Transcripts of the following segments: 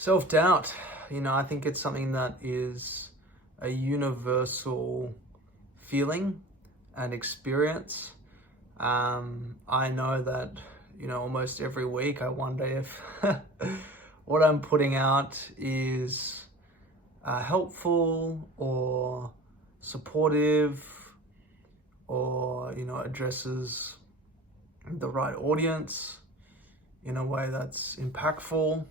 Self-doubt, I think it's something that is a universal feeling and experience. I know that, almost every week I wonder if what I'm putting out is helpful or supportive or, addresses the right audience in a way that's impactful.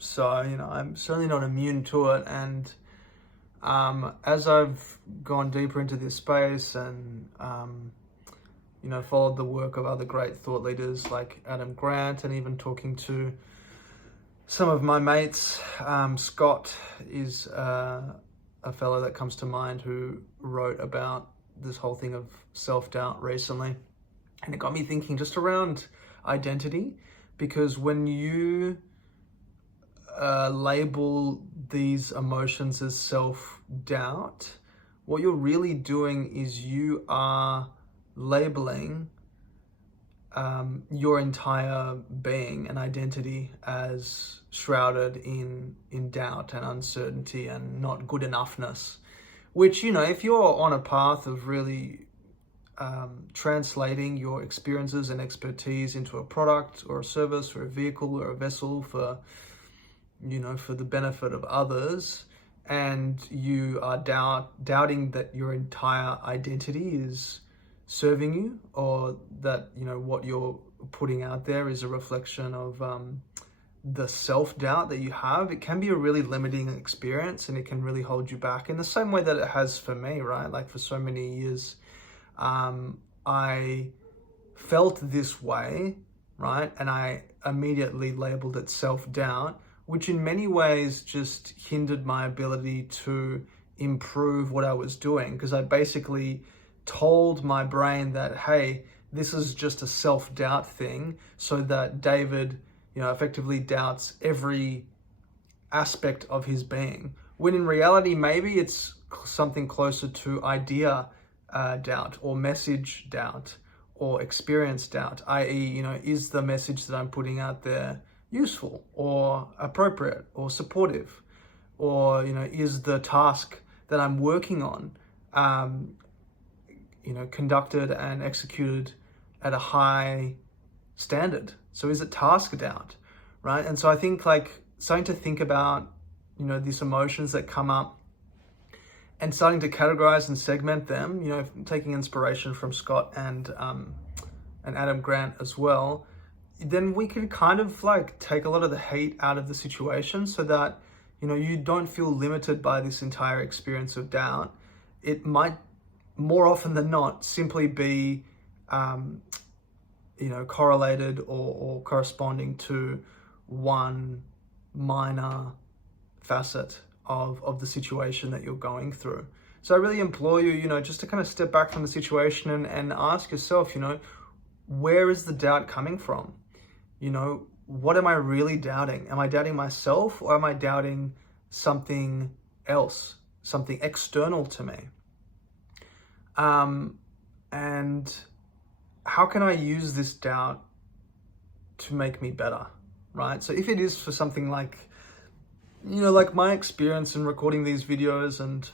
So, I'm certainly not immune to it. And as I've gone deeper into this space and, followed the work of other great thought leaders like Adam Grant, and even talking to some of my mates, Scott is a fellow that comes to mind who wrote about this whole thing of self-doubt recently. And it got me thinking just around identity, because when you label these emotions as self-doubt, what you're really doing is you are labeling your entire being and identity as shrouded in doubt and uncertainty and not good enoughness, which, if you're on a path of really translating your experiences and expertise into a product or a service or a vehicle or a vessel for the benefit of others, and you are doubting that your entire identity is serving you, or that, what you're putting out there is a reflection of the self-doubt that you have, it can be a really limiting experience, and it can really hold you back in the same way that it has for me, right? Like, for so many years, I felt this way, right? And I immediately labeled it self-doubt, which in many ways just hindered my ability to improve what I was doing, because I basically told my brain that, hey, this is just a self-doubt thing, so that David, effectively doubts every aspect of his being, when in reality, maybe it's something closer to idea doubt, or message doubt, or experience doubt, i.e., is the message that I'm putting out there useful or appropriate or supportive, or, is the task that I'm working on, conducted and executed at a high standard? So is it task doubt, right? And so I think, starting to think about, these emotions that come up and starting to categorize and segment them, taking inspiration from Scott and Adam Grant as well, then we can kind of take a lot of the hate out of the situation, so that, you don't feel limited by this entire experience of doubt. It might, more often than not, simply be, correlated or corresponding to one minor facet of the situation that you're going through. So I really implore you, just to kind of step back from the situation and ask yourself, where is the doubt coming from? What am I really doubting? Am I doubting myself, or am I doubting something else, something external to me? And how can I use this doubt to make me better, right? So if it is for something like my experience in recording these videos and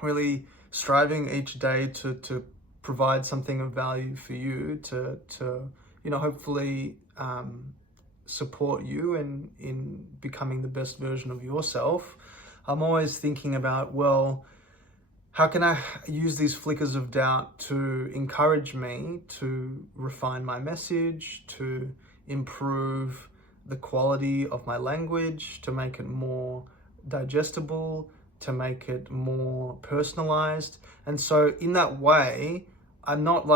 really striving each day to provide something of value for you, to hopefully support you in becoming the best version of yourself, I'm always thinking about, well, how can I use these flickers of doubt to encourage me to refine my message, to improve the quality of my language, to make it more digestible, to make it more personalized? And so in that way, I'm not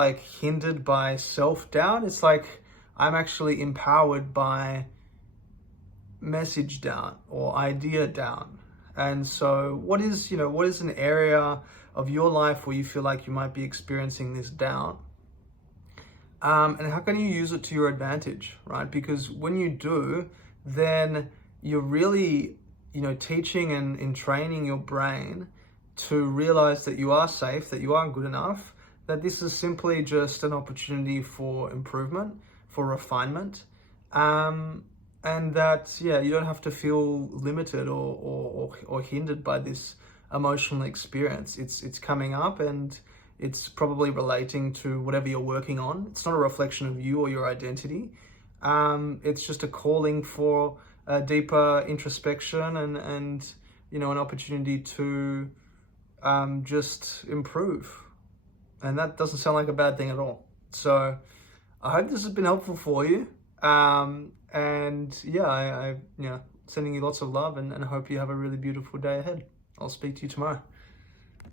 hindered by self-doubt. It's I'm actually empowered by message doubt or idea doubt. And so what is an area of your life where you feel like you might be experiencing this doubt? And how can you use it to your advantage, right? Because when you do, then you're really, teaching and training your brain to realize that you are safe, that you are good enough, that this is simply just an opportunity for improvement, for refinement. and that, yeah, you don't have to feel limited or hindered by this emotional experience. It's coming up, and it's probably relating to whatever you're working on. It's not a reflection of you or your identity. It's just a calling for a deeper introspection, and you know, an opportunity to just improve. And that doesn't sound like a bad thing at all. So I hope this has been helpful for you. And yeah, I you know, sending you lots of love, and I hope you have a really beautiful day ahead. I'll speak to you tomorrow.